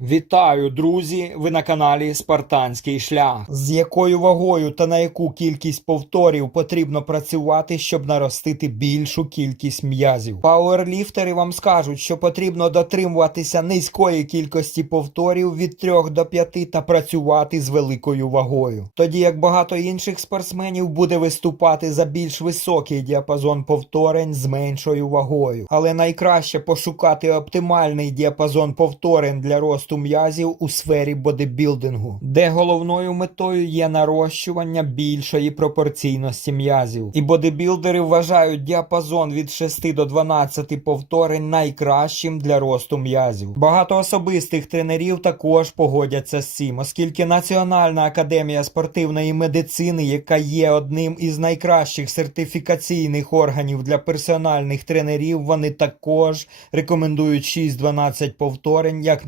Вітаю, друзі! Ви на каналі Спартанський шлях. З якою вагою та на яку кількість повторів потрібно працювати, щоб наростити більшу кількість м'язів? Пауерліфтери вам скажуть, що потрібно дотримуватися низької кількості повторів від 3 до 5 та працювати з великою вагою. Тоді як багато інших спортсменів буде виступати за більш високий діапазон повторень з меншою вагою. Але найкраще пошукати оптимальний діапазон повторень для росту м'язів у сфері бодибілдингу, де головною метою є нарощування більшої пропорційності м'язів. І бодибілдери вважають діапазон від 6 до 12 повторень найкращим для росту м'язів. Багато особистих тренерів також погодяться з цим, оскільки Національна академія спортивної медицини, яка є одним із найкращих сертифікаційних органів для персональних тренерів, вони також рекомендують 6-12 повторень як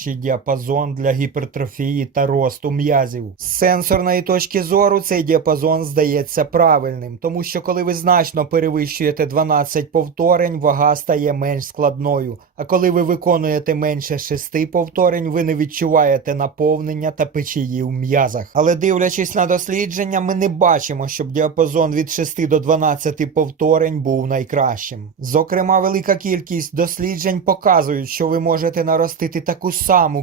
найкращий діапазон для гіпертрофії та росту м'язів. З сенсорної точки зору цей діапазон здається правильним, тому що коли ви значно перевищуєте 12 повторень, вага стає менш складною. А коли ви виконуєте менше 6 повторень, ви не відчуваєте наповнення та печії в м'язах. Але дивлячись на дослідження, ми не бачимо, щоб діапазон від 6 до 12 повторень був найкращим. Зокрема, велика кількість досліджень показують, що ви можете наростити таку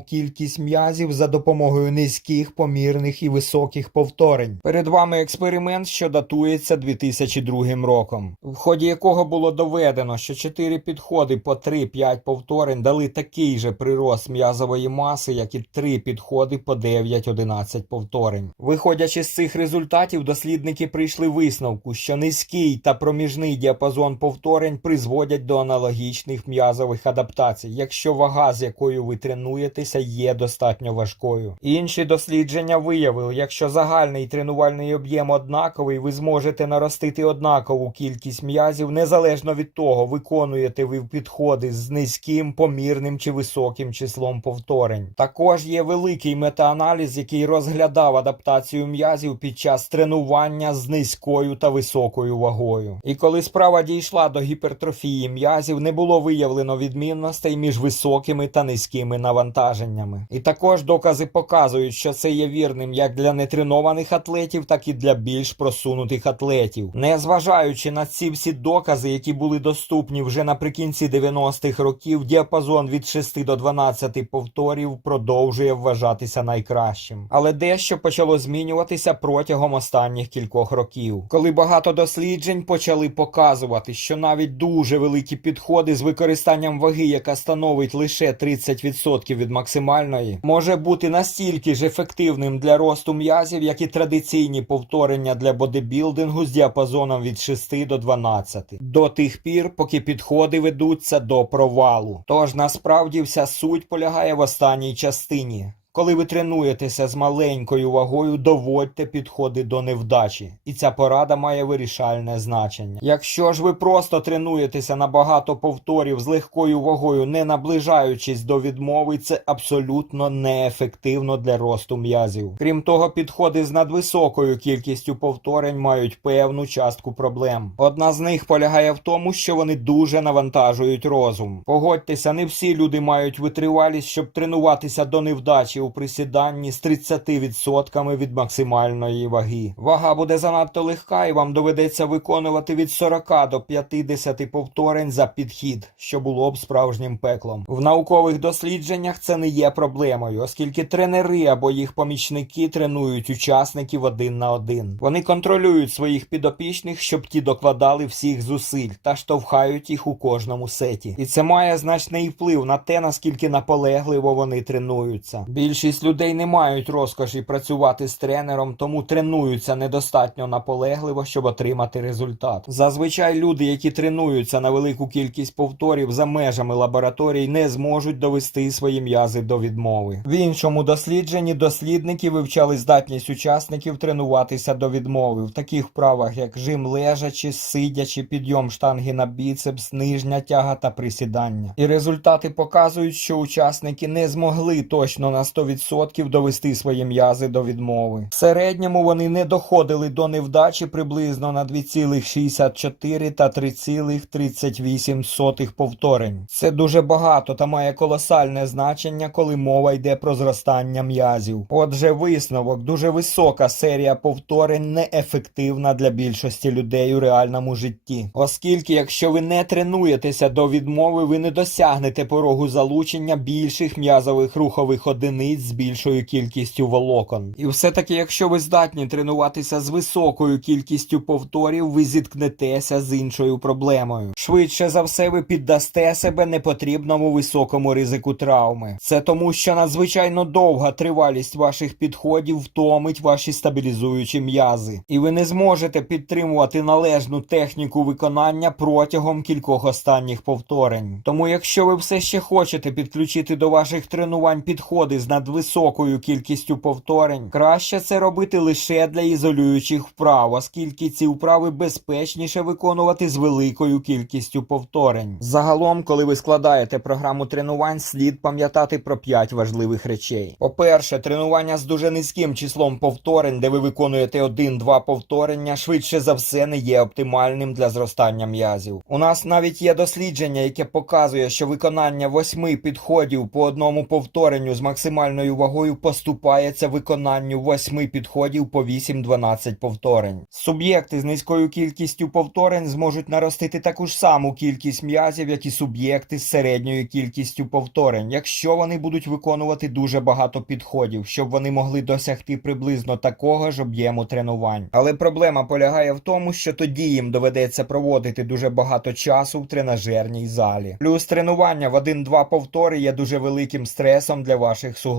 кількість м'язів за допомогою низьких, помірних і високих повторень. Перед вами експеримент, що датується 2002 роком, в ході якого було доведено, що 4 підходи по 3-5 повторень дали такий же прирост м'язової маси, як і 3 підходи по 9-11 повторень. Виходячи з цих результатів, дослідники прийшли висновку, що низький та проміжний діапазон повторень призводять до аналогічних м'язових адаптацій, якщо вага, з якою ви тренуєтеся, є достатньо важкою. Інші дослідження виявили, якщо загальний тренувальний об'єм однаковий, ви зможете наростити однакову кількість м'язів незалежно від того, виконуєте ви підходи з низьким, помірним чи високим числом повторень. Також є великий метааналіз, який розглядав адаптацію м'язів під час тренування з низькою та високою вагою. І коли справа дійшла до гіпертрофії м'язів, не було виявлено відмінностей між високими та низькими навантаженнями. І також докази показують, що це є вірним як для нетренованих атлетів, так і для більш просунутих атлетів. Незважаючи на ці всі докази, які були доступні вже наприкінці 90-х років, діапазон від 6 до 12 повторів продовжує вважатися найкращим. Але дещо почало змінюватися протягом останніх кількох років, коли багато досліджень почали показувати, що навіть дуже великі підходи з використанням ваги, яка становить лише 30% від максимальної, може бути настільки ж ефективним для росту м'язів, як і традиційні повторення для бодибілдингу з діапазоном від 6 до 12, до тих пір, поки підходи ведуться до провалу. Тож насправді вся суть полягає в останній частині. Коли ви тренуєтеся з маленькою вагою, доводьте підходи до невдачі, і ця порада має вирішальне значення. Якщо ж ви просто тренуєтеся на багато повторів з легкою вагою, не наближаючись до відмови, це абсолютно неефективно для росту м'язів. Крім того, підходи з надвисокою кількістю повторень мають певну частку проблем. Одна з них полягає в тому, що вони дуже навантажують розум. Погодьтеся, не всі люди мають витривалість, щоб тренуватися до невдачі у присіданні з 30% від максимальної ваги. Вага буде занадто легка, і вам доведеться виконувати від 40 до 50 повторень за підхід, що було б справжнім пеклом. В наукових дослідженнях це не є проблемою, оскільки тренери або їх помічники тренують учасників один на один. Вони контролюють своїх підопічних, щоб ті докладали всіх зусиль та штовхають їх у кожному сеті. І це має значний вплив на те, наскільки наполегливо вони тренуються. Більшість людей не мають розкоші працювати з тренером, тому тренуються недостатньо наполегливо, щоб отримати результат. Зазвичай люди, які тренуються на велику кількість повторів за межами лабораторій, не зможуть довести свої м'язи до відмови. В іншому дослідженні дослідники вивчали здатність учасників тренуватися до відмови в таких вправах, як жим лежачи, сидячи, підйом штанги на біцепс, нижня тяга та присідання. І результати показують, що учасники не змогли точно на 100% довести свої м'язи до відмови. В середньому вони не доходили до невдачі приблизно на 2,64 та 3,38 повторень. Це дуже багато та має колосальне значення, коли мова йде про зростання м'язів. Отже, висновок дуже висока серія повторень неефективна для більшості людей у реальному житті, оскільки, якщо ви не тренуєтеся до відмови, ви не досягнете порогу залучення більших м'язових рухових одиниць з більшою кількістю волокон. І все-таки, якщо ви здатні тренуватися з високою кількістю повторів, ви зіткнетеся з іншою проблемою. Швидше за все, ви піддасте себе непотрібному високому ризику травми. Це тому, що надзвичайно довга тривалість ваших підходів втомить ваші стабілізуючі м'язи, і ви не зможете підтримувати належну техніку виконання протягом кількох останніх повторень. Тому, якщо ви все ще хочете підключити до ваших тренувань підходи з надвисокою кількістю повторень, краще це робити лише для ізолюючих вправ, оскільки ці вправи безпечніше виконувати з великою кількістю повторень. Загалом, коли ви складаєте програму тренувань, слід пам'ятати про 5 важливих речей. По-перше, тренування з дуже низьким числом повторень, де ви виконуєте 1-2 повторення, швидше за все не є оптимальним для зростання м'язів. У нас навіть є дослідження, яке показує, що виконання 8 підходів по одному повторенню з максимальною вагою поступається виконанню 8 підходів по 8-12 повторень. Суб'єкти з низькою кількістю повторень зможуть наростити таку ж саму кількість м'язів, як і суб'єкти з середньою кількістю повторень, якщо вони будуть виконувати дуже багато підходів, щоб вони могли досягти приблизно такого ж об'єму тренувань. Але проблема полягає в тому, що тоді їм доведеться проводити дуже багато часу в тренажерній залі. Плюс тренування в 1-2 повтори є дуже великим стресом для ваших суглобів,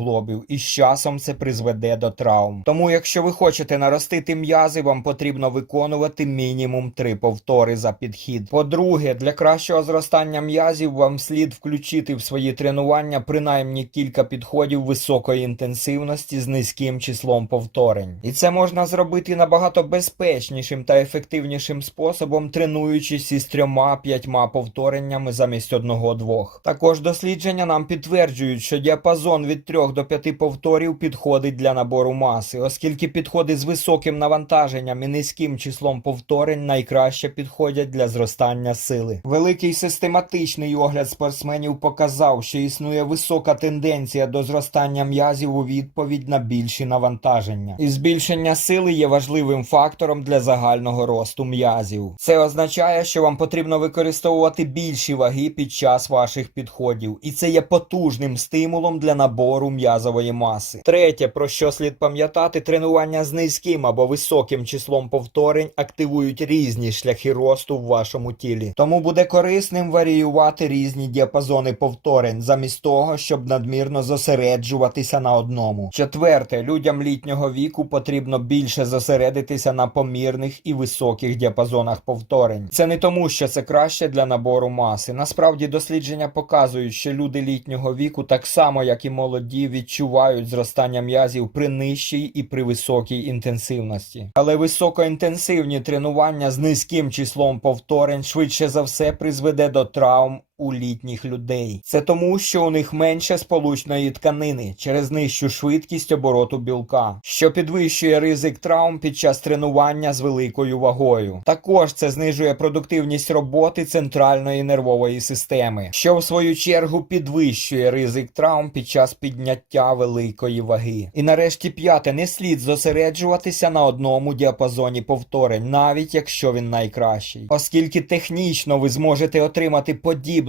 і з часом це призведе до травм. Тому, якщо ви хочете наростити м'язи, вам потрібно виконувати мінімум 3 повтори за підхід. По-друге, для кращого зростання м'язів вам слід включити в свої тренування принаймні кілька підходів високої інтенсивності з низьким числом повторень. І це можна зробити набагато безпечнішим та ефективнішим способом, тренуючись із трьома-п'ятьма повтореннями замість одного-двох. Також дослідження нам підтверджують, що діапазон від 3 до 5 повторів підходить для набору маси, оскільки підходи з високим навантаженням і низьким числом повторень найкраще підходять для зростання сили. Великий систематичний огляд спортсменів показав, що існує висока тенденція до зростання м'язів у відповідь на більші навантаження. І збільшення сили є важливим фактором для загального росту м'язів. Це означає, що вам потрібно використовувати більші ваги під час ваших підходів, і це є потужним стимулом для набору м'язової маси. Третє, про що слід пам'ятати, тренування з низьким або високим числом повторень активують різні шляхи росту в вашому тілі. Тому буде корисним варіювати різні діапазони повторень, замість того, щоб надмірно зосереджуватися на одному. Четверте, людям літнього віку потрібно більше зосередитися на помірних і високих діапазонах повторень. Це не тому, що це краще для набору маси. Насправді дослідження показують, що люди літнього віку, так само як і молоді, відчувають зростання м'язів при нижчій і при високій інтенсивності. Але високоінтенсивні тренування з низьким числом повторень швидше за все призведе до травм у літніх людей. Це тому, що у них менше сполучної тканини через нижчу швидкість обороту білка, що підвищує ризик травм під час тренування з великою вагою. Також це знижує продуктивність роботи центральної нервової системи, що в свою чергу підвищує ризик травм під час підняття великої ваги. І нарешті п'яте, не слід зосереджуватися на одному діапазоні повторень, навіть якщо він найкращий, оскільки технічно ви зможете отримати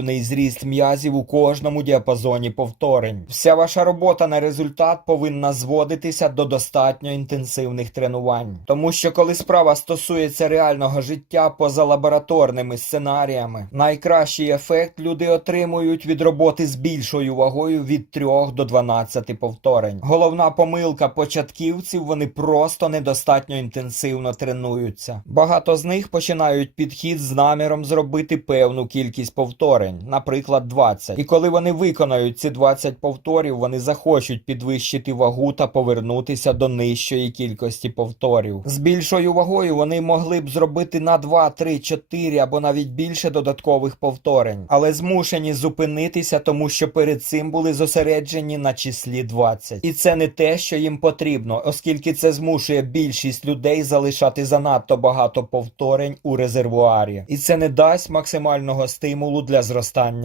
подібний зріст м'язів у кожному діапазоні повторень. Вся ваша робота на результат повинна зводитися до достатньо інтенсивних тренувань, тому що коли справа стосується реального життя поза лабораторними сценаріями, найкращий ефект люди отримують від роботи з більшою вагою від 3 до 12 повторень. Головна помилка початківців вони просто недостатньо інтенсивно тренуються. Багато з них починають підхід з наміром зробити певну кількість повторень. Повторень, наприклад, 20. І коли вони виконають ці 20 повторів, вони захочуть підвищити вагу та повернутися до нижчої кількості повторів. З більшою вагою вони могли б зробити на 2, 3, 4 або навіть більше додаткових повторень, але змушені зупинитися, тому що перед цим були зосереджені на числі 20. І це не те, що їм потрібно, оскільки це змушує більшість людей залишати занадто багато повторень у резервуарі, і це не дасть максимального стимулу для зростання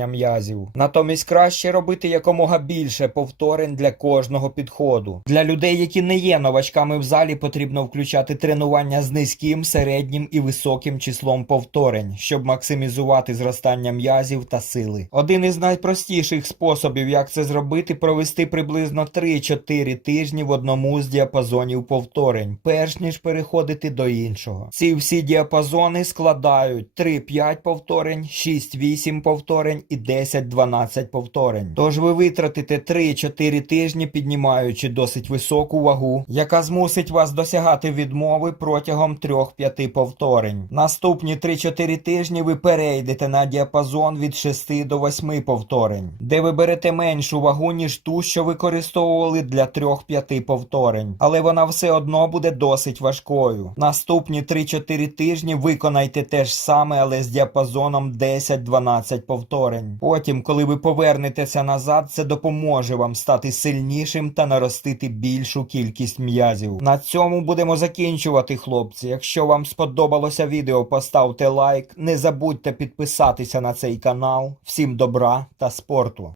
м'язів. Натомість краще робити якомога більше повторень для кожного підходу. Для людей, які не є новачками в залі, потрібно включати тренування з низьким, середнім і високим числом повторень, щоб максимізувати зростання м'язів та сили. Один із найпростіших способів, як це зробити, провести приблизно 3-4 тижні в одному з діапазонів повторень, перш ніж переходити до іншого. Ці всі діапазони складають 3-5 повторень, 6-8 повторень і 10-12 повторень. Тож ви витратите 3-4 тижні, піднімаючи досить високу вагу, яка змусить вас досягати відмови протягом 3-5 повторень. Наступні 3-4 тижні ви перейдете на діапазон від 6 до 8 повторень, де ви берете меншу вагу, ніж ту, що використовували для 3-5 повторень, але вона все одно буде досить важкою. Наступні 3-4 тижні виконайте те ж саме, але з діапазоном 10-12 повторень. Потім, коли ви повернетеся назад, це допоможе вам стати сильнішим та наростити більшу кількість м'язів. На цьому будемо закінчувати, хлопці. Якщо вам сподобалося відео, поставте лайк. Не забудьте підписатися на цей канал. Всім добра та спорту!